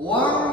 One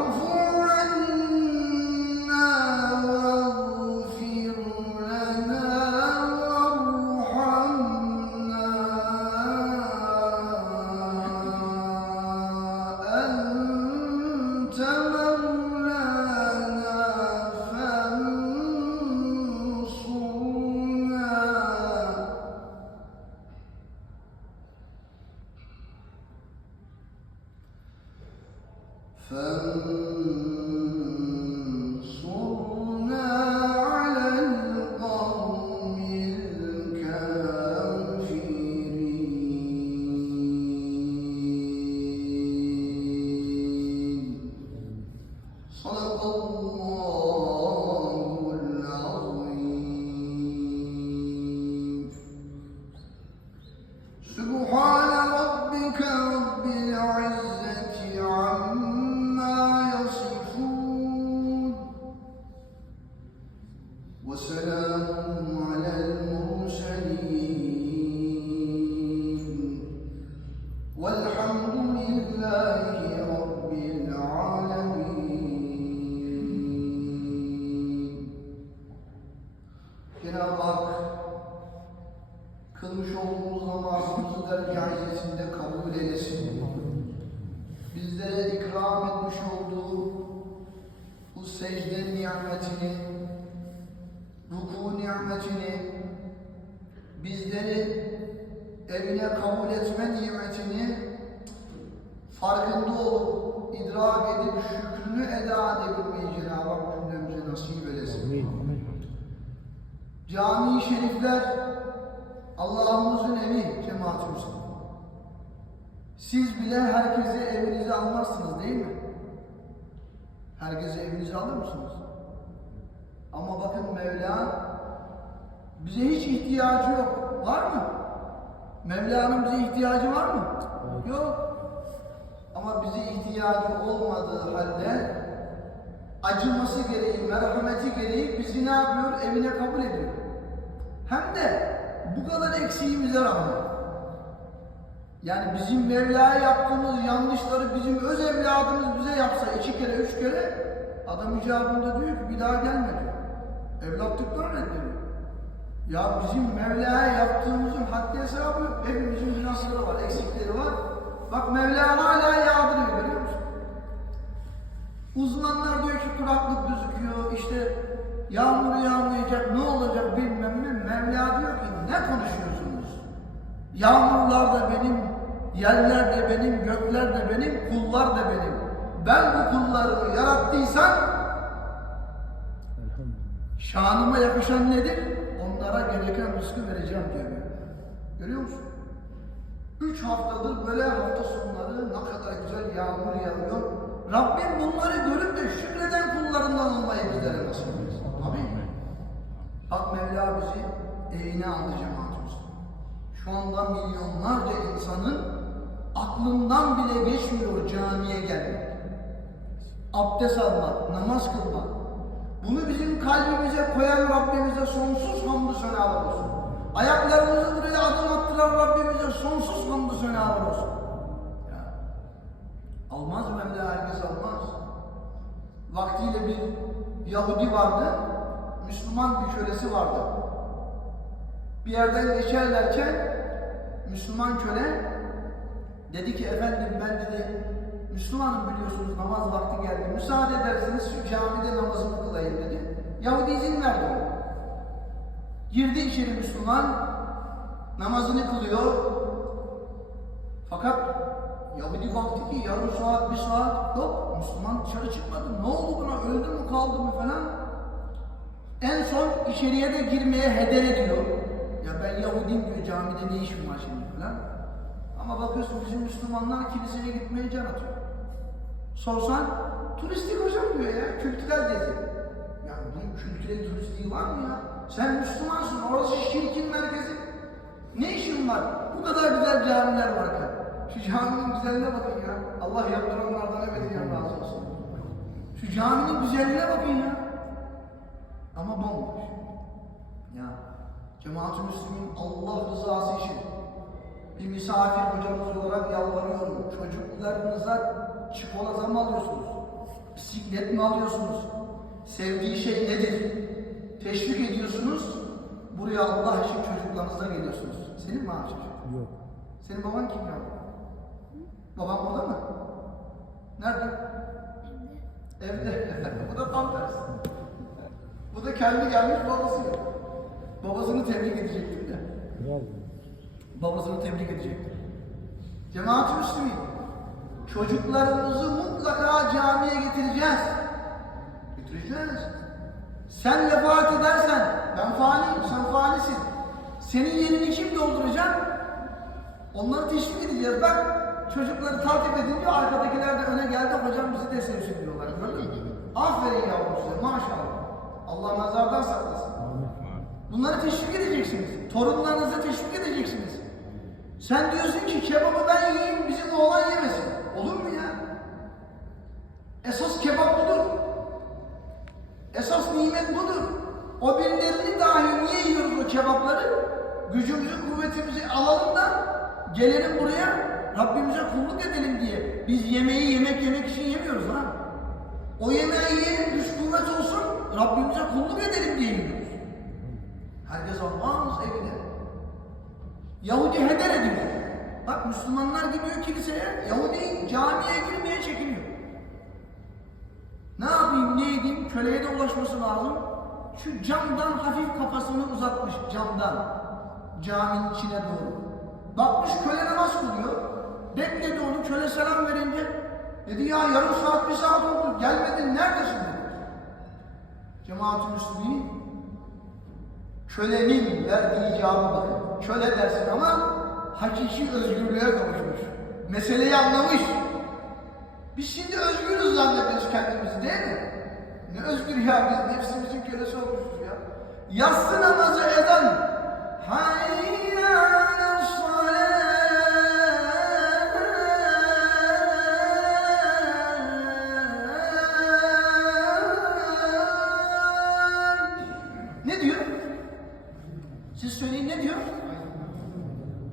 Siz bile herkesi evinize almazsınız değil mi? Herkesi evinize alır mısınız? Ama bakın Mevla bize hiç ihtiyacı yok. Var mı? Mevla'nın bize ihtiyacı var mı? Yok. Ama bize ihtiyacı olmadığı halde acıması gereği, merhameti gereği bizi ne yapıyor? Evine kabul ediyor. Hem de bu kadar eksiğimize rağmen. Yani bizim Mevla'ya yaptığımız yanlışları bizim öz evladımız bize yapsa iki kere, üç kere adam icabında diyor ki bir daha gelme diyor. Evlatlıktan reddediyor. Ya bizim Mevla'ya yaptığımızın haddi hesabı yok. Hepimizin günahları var, eksikleri var. Bak Mevla hala yağdırıyor görüyor musun? Uzmanlar diyor ki kuraklık gözüküyor, işte yağmur yağmayacak, ne olacak bilmem ne. Mevla diyor ki ne konuşuyorsunuz? Yağmurlar da benim, yerler de benim, gökler de benim, kullar da benim. Ben bu kullarımı yarattıysam şanıma yakışan nedir? Onlara gereken rızkı vereceğim diyor. Görüyor musun? Üç haftadır böyle hafta sonları ne kadar güzel yağmur yağıyor. Rabbim bunları görüp de şükreden kullarından olmayı bizlere nasip etsin. Tabii mi? Hak Mevla bizi eline cemaatimiz. Şu anda milyonlarca insanın aklından bile geçmiyor camiye gelmek. Abdest almak, namaz kılmak. Bunu bizim kalbimize koyan Rabbimize sonsuz hamdü senalar olsun. Ayaklarımızı buraya adım attıran Rabbimize sonsuz hamdü senalar olsun. Almaz Mevla herkes almaz. Vaktiyle bir Yahudi vardı, Müslüman bir kölesi vardı. Bir yerden geçerlerken Müslüman köle dedi ki efendim ben dedi Müslümanım biliyorsunuz namaz vakti geldi. Müsaade ederseniz şu camide namazımı kılayım dedi. Yahudi izin verdi. Girdi içeri Müslüman, namazını kılıyor. Fakat Yahudi baktı ki yarım saat, bir saat yok. Müslüman dışarı çıkmadı. Ne oldu buna? Öldü mü kaldı mı falan. En son içeriye de girmeye heder ediyor. Ya ben Yahudiyim diyor camide ne işim var şimdi falan. Ama bakıyorsun bizim Müslümanlar kiliseye gitmeye can atıyor. Sorsan turistik hocam diyor ya kültürel dedi. Ya bunun kültürel turistliği var mı ya? Sen Müslümansın orası şirkin merkezi. Ne işin var? Bu kadar güzel camiler varken. Şu caminin güzelliğine bakın ya. Allah yaptıranlardan ebediyen razı olsun. Şu caminin güzelliğine bakın ya. Ama bomboş. Ya cemaat-ı Müslümin Allah rızası için bir misafir hocamız olarak yalvarıyorum. Çocuklarınıza çikolata mı alıyorsunuz? Bisiklet mi alıyorsunuz? Sevdiği şey nedir? Teşvik ediyorsunuz. Buraya Allah için çocuklarınızla geliyorsunuz. Senin mi abi çocuk? Yok. Senin baban kim ya? Baban burada mı? Nerede? Evde. Bu da tam tersi. Bu da kendi gelmiş babası. Babasını tebrik edecektim de. Kral. Babasını tebrik edecektim. Cemaat-i Müslümin, çocuklarımızı mutlaka camiye getireceğiz. Getireceğiz. Sen vefat edersen, ben faniyim, sen fanisin. Senin yerini kim dolduracak? Onları teşvik edeceğiz. Bak, çocukları takip edince arkadakiler de öne geldi, hocam bizi de sevsin diyorlar. Gördün mü? Aferin yavrum size, maşallah. Allah nazardan saklasın. Bunları teşvik edeceksiniz. Torunlarınızı teşvik edeceksiniz. Sen diyorsun ki kebabı ben yiyeyim, bizim oğlan yemesin. Olur mu ya? Esas kebap budur. Esas nimet budur. O birilerini dahi niye yiyoruz o kebapları? Gücümüzü, kuvvetimizi alalım da gelelim buraya Rabbimize kulluk edelim diye. Biz yemeği yemek yemek için yemiyoruz ha. O yemeği yiyelim, güç kuvvet olsun, Rabbimize kulluk edelim diye yiyoruz. Herkes almaz evine. Yahudi heder ediliyor. Bak Müslümanlar gidiyor kiliseye, Yahudi camiye girmeye çekiniyor. Ne yapayım, ne edeyim? Köleye de ulaşması lazım. Şu camdan hafif kafasını uzatmış camdan. Caminin içine doğru. Bakmış köle namaz kılıyor. Bekledi onu, köle selam verince. Dedi ya yarım saat, bir saat oldu. Gelmedin, neredesin dedi. Cemaat-ı Müslümin Kölenin verdiği cevaba bakın. Köle dersin ama hakiki özgürlüğe kavuşmuş. Meseleyi anlamış. Biz şimdi özgürüz zannediyoruz kendimizi değil mi? Ne özgür ya biz nefsimizin kölesi olmuşuz ya. Yatsı namazı eden Ne diyor? Siz söyleyin ne diyor?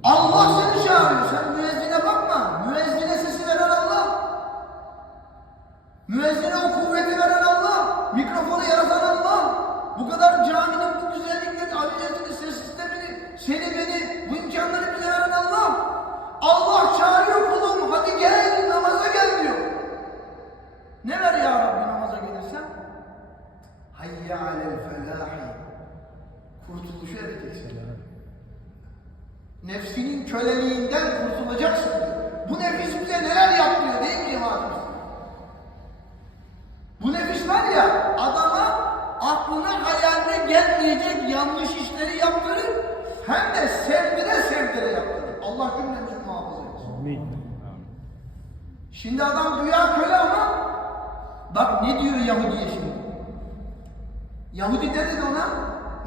Allah seni çağırıyor. Sen müezzine bakma. Müezzine sesi veren Allah. Müezzine o kuvveti veren Allah. Mikrofonu yaratan Allah. Bu kadar caminin bu güzellikleri, abiliyetini, ses sistemini, seni beni, bu imkanları bize veren Allah. Allah çağırıyor kulum. Hadi gel namaza gel diyor. Ne ver ya Rabbi namaza gelirsen? Hayya alel felahi. Ereceksin. Nefsinin köleliğinden kurtulacaksın. Bu nefis bize neler yapmıyor değil mi cemaatimiz? Bu nefis var ya adama aklına hayaline gelmeyecek yanlış işleri yaptırır hem de sevdire sevdire yaptırır. Allah cümlemizi muhafaza etsin. Amin. Şimdi adam güya köle ama bak ne diyor Yahudi'ye şimdi. Yahudi ne dedi ona?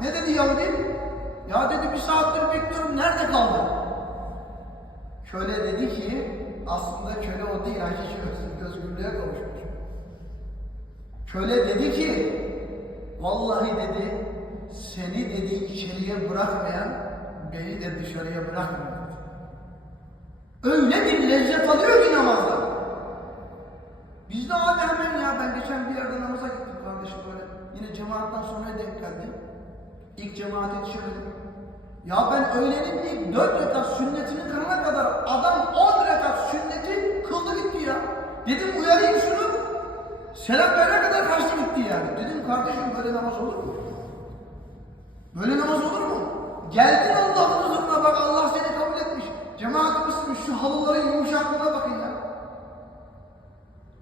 Ne dedi Yahudi? Ya dedi bir saattir bekliyorum nerede kaldın? Köle dedi ki aslında köle o değil öz- özgürlüğe kavuşmuş. Köle dedi ki vallahi dedi seni dedi içeriye bırakmayan beni de dışarıya bırakmıyor. Öyle bir lezzet alıyor ki namazda. Biz de abi hemen ya ben geçen bir yerde namaza gittim kardeşim böyle. Yine cemaatten sonra denk geldim. İlk cemaate yetişemedim. Ya ben öğlenin ilk dört rekat sünnetini kılana kadar adam on rekat sünneti kıldı gitti ya. Dedim uyarayım şunu. Selam verene kadar kaçtı gitti yani. Dedim kardeşim böyle namaz olur mu? Böyle namaz olur mu? Geldin Allah'ın huzuruna bak Allah seni kabul etmiş. Cemaat mısın şu halıların yumuşaklığına bakın ya.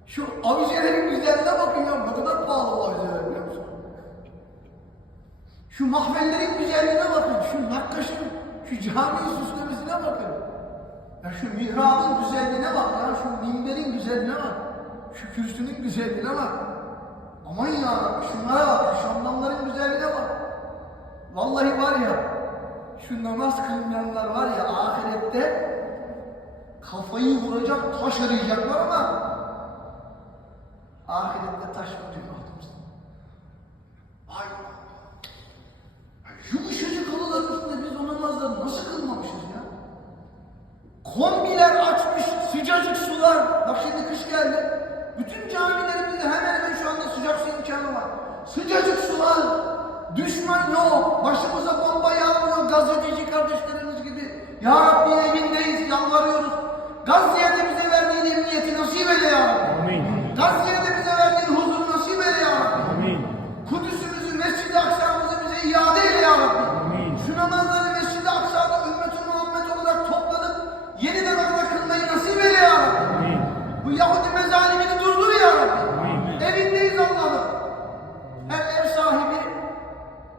Şu avizelerin güzelliğine bakın ya. Ne kadar pahalı bu avizeler biliyor musun? Şu mahvellerin güzelliğine bakın. Şu nakkaşın, şu caminin süslemesine bakın. Ya şu mihrabın güzelliğine bak ya. Şu minberin güzelliğine bak. Şu kürsünün güzelliğine bak. Aman ya şunlara bak. Şamdanların güzelliğine bak. Vallahi var ya şu namaz kılmayanlar var ya ahirette kafayı vuracak taş arayacaklar ama ahirette taş vuracak altımızda. Ay Yumuşacık halıların üstünde biz o namazları nasıl kılmamışız ya? Kombiler açmış, sular. Bak şimdi kış geldi. Bütün camilerimizde hemen hemen şu anda sıcak su imkanı var. Sıcacık sular. Düşman yok. Başımıza bomba yağmıyor. Gazeteci kardeşlerimiz gibi. Ya Rabbi evindeyiz, yalvarıyoruz. Gazze'de bize verdiğin emniyeti nasip eyle ya Rabbi. Amin.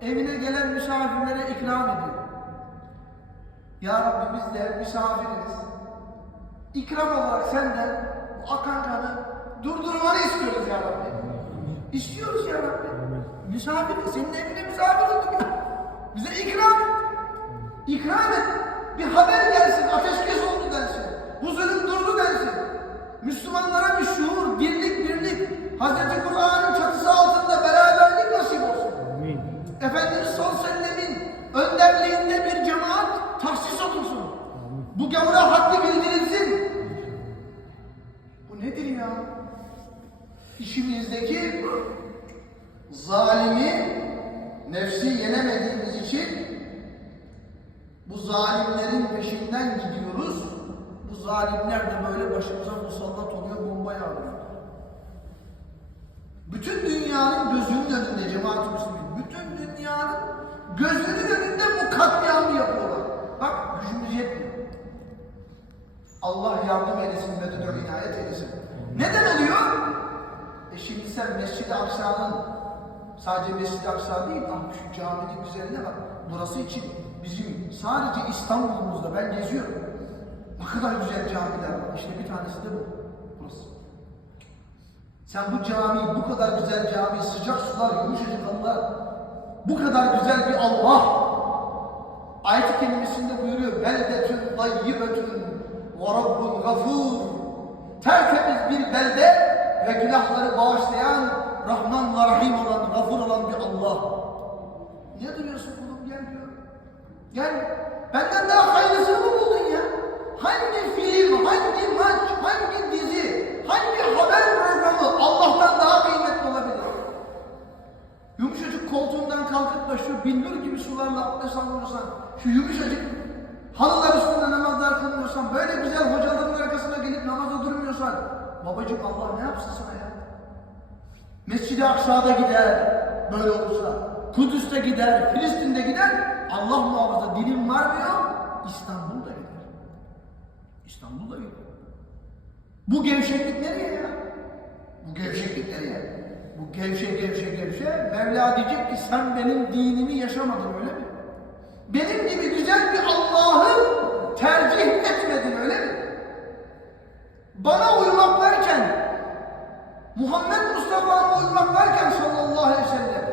Evine gelen misafirlere ikram ediyor. Ya Rabbi biz de misafiriz. İkram olarak senden bu akan kanı durdurmanı istiyoruz ya Rabbi. İstiyoruz ya Rabbi. Misafiriz. Senin evine misafir olduk ya. Bize ikram et. İkram et. Bir haber gelsin. Ateşkes oldu densin. Bu zulüm durdu densin. Müslümanlara bir şuur, birlik, birlik. Hazreti Kur'an'ın çatısı altında beraberlik nasip olsun. Amin. Efendimiz ve sellemin önderliğinde bir cemaat tahsis olunsun. Bu gavura hakkı bildirilsin. Bu nedir ya? İşimizdeki zalimi nefsi yenemediğimiz için bu zalimlerin peşinden gidiyoruz. Bu zalimler de böyle başımıza musallat oluyor, bomba yağdırıyor. Bütün dünyanın gözünün önünde cemaat Müslümin. Bütün dünyanın gözünün önünde bu katliamı yapıyorlar. Bak gücümüz yetmiyor. Allah yardım eylesin, mededör inayet eylesin. Neden oluyor? E şimdi sen Mescid-i Aksa'nın sadece Mescid-i Aksa değil, ah şu caminin güzelliğine bak. burası için bizim sadece İstanbul'umuzda ben geziyorum. Ne kadar güzel camiler var. İşte bir tanesi de bu. Sen bu camiyi, bu kadar güzel cami, sıcak sular, yumuşacık halılar, bu kadar güzel bir Allah, ayet-i kerimesinde buyuruyor, beldetün tayyibetün ve rabbun gafur. Tertemiz bir belde ve günahları bağışlayan, Rahman ve Rahim olan, gafur olan bir Allah. Niye duruyorsun kulum gel diyor. Gel. Benden daha hayırlısını mı buldun ya? Hangi film, hangi maç, hangi dizi, hangi haber programı Allah'tan daha kıymetli olabilir? Yumuşacık koltuğundan kalkıp da şu billur gibi sularla abdest almıyorsan, şu yumuşacık halılar üstünde namazlar kılmıyorsan, böyle güzel hocaların arkasına gelip namaza durmuyorsan, babacık Allah ne yapsın sana ya? Mescid-i Aksa'da gider, böyle olursa. Kudüs'te gider, Filistin'de gider. Allah muhafaza dilim var mı yok? İstanbul'da gider. İstanbul'da gider. Bu gevşeklik nereye ya? Bu gevşeklik nereye? Bu gevşe gevşe gevşe Mevla diyecek ki sen benim dinimi yaşamadın öyle mi? Benim gibi güzel bir Allah'ı tercih etmedin öyle mi? Bana uymak varken Muhammed Mustafa'ma uymak varken sallallahu aleyhi ve sellem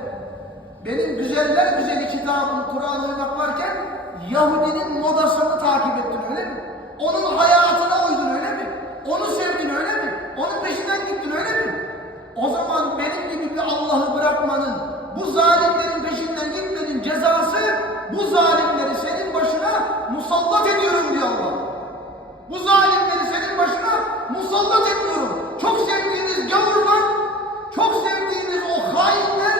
benim güzeller güzeli kitabım Kur'an'a uymak varken Yahudinin modasını takip ettin öyle mi? Onun hayatına uydun öyle mi? Onu sevdin öyle mi? Onun peşinden gittin öyle mi? O zaman benim gibi bir Bırakmanın, bu zalimlerin peşinden gitmenin cezası bu zalimleri senin başına musallat ediyorum diyor Allah. Bu zalimleri senin başına musallat ediyorum. Çok sevdiğiniz gavurlar, çok sevdiğiniz o hainler,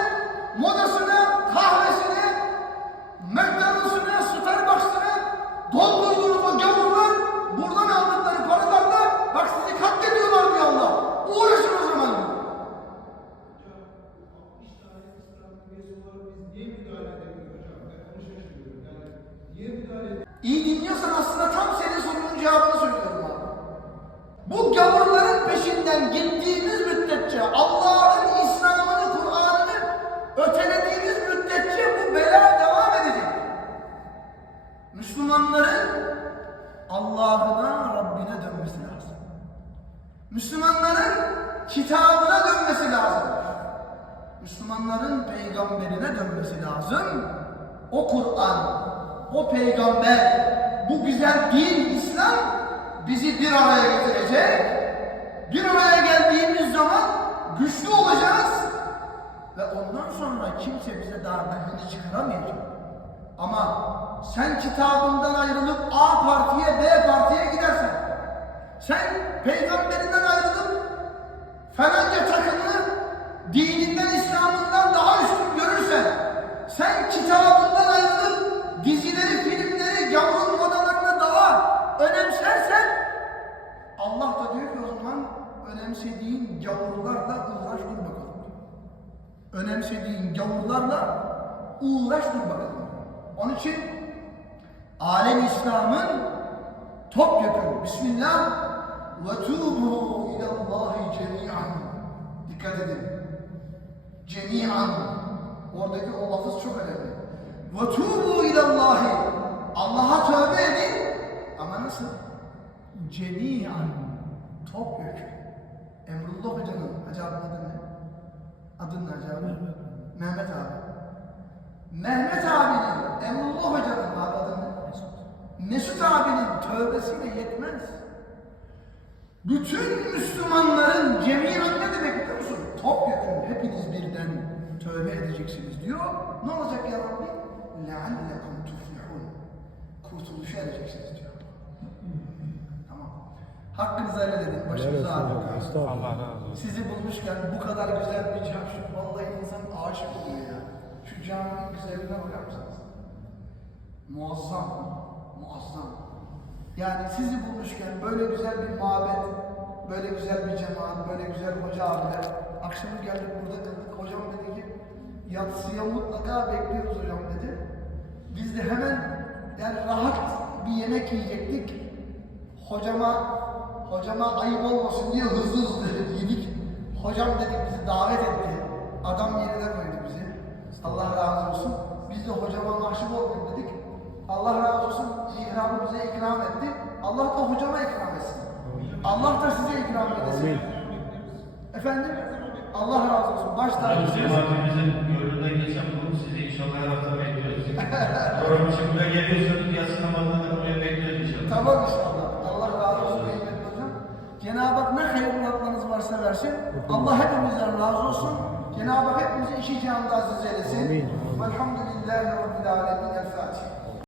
modasına, peygamber, bu güzel din, İslam bizi bir araya getirecek. Bir araya geldiğimiz zaman güçlü olacağız. Ve ondan sonra kimse bize darbeni çıkaramayacak. Ama sen kitabından ayrılıp A partiye, B partiye gidersen, sen peygamberinden ayrılıp falanca takımını dininden, İslam'ından daha üstün görürsen, sen kitabından Allah da diyor ki o zaman önemsediğin gavurlarla uğraş dur bakalım. Önemsediğin gavurlarla uğraş dur bakalım. Onun için alem İslam'ın topyekun Bismillah ve tubu ilallahi cemi'an Dikkat edin. Cemi'an Oradaki o lafız çok önemli. Ve tubu ilallahi Allah'a tövbe edin. Ama nasıl? Cemi'an Topyekun Emrullah Hoca'nın Hacı abinin adı ne? Adın ne Hacı abi? Mehmet abi. Mehmet abinin, Emrullah Hoca'nın abi adı ne? Mesut abinin tövbesiyle yetmez. Bütün Müslümanların cemiyen ne demek biliyor musun? Topyekun hepiniz birden tövbe edeceksiniz diyor. Ne olacak ya Rabbi? لَعَلَّكُمْ تُفْلِحُونَ Kurtuluşa ereceksiniz diyor. Tamam. Hakkınızı helal edin. Başınızı ağrıtın. Estağfurullah. Allah razı olsun. Sizi bulmuşken bu kadar güzel bir cam şu vallahi insan aşık oluyor ya. Şu caminin güzelliğine bakar mısınız? Muazzam, muazzam. Yani sizi bulmuşken böyle güzel bir mabet, böyle güzel bir cemaat, böyle güzel hoca abiler. Akşamı geldik burada kıldık. Hocam dedi ki yatsıya mutlaka bekliyoruz hocam dedi. Biz de hemen yani rahat bir yemek yiyecektik. Hocama hocama ayıp olmasın diye hızlı hızlı yedik. Hocam dedi bizi davet etti. Adam yerine koydu bizi. Allah razı olsun. Biz de hocama mahcup olduk dedik. Allah razı olsun ikramı bize ikram etti. Allah da hocama ikram etsin. Allah da size ikram edesin. Efendim? Allah razı olsun. Baş tacısınız. cemaatimizin gönlünden geçen bunu sizi inşallah hafta bekliyoruz. Program için buraya geliyorsanız yatsı namazına da buraya bekliyoruz inşallah. Tamam inşallah. Cenab-ı Hak ne hayırlatlarınız varsa versin. Allah hepimizden razı olsun. Cenab-ı Hak hepimizi iki cihanda aziz eylesin. Velhamdülillahi Rabbil Alemin. El Fatiha.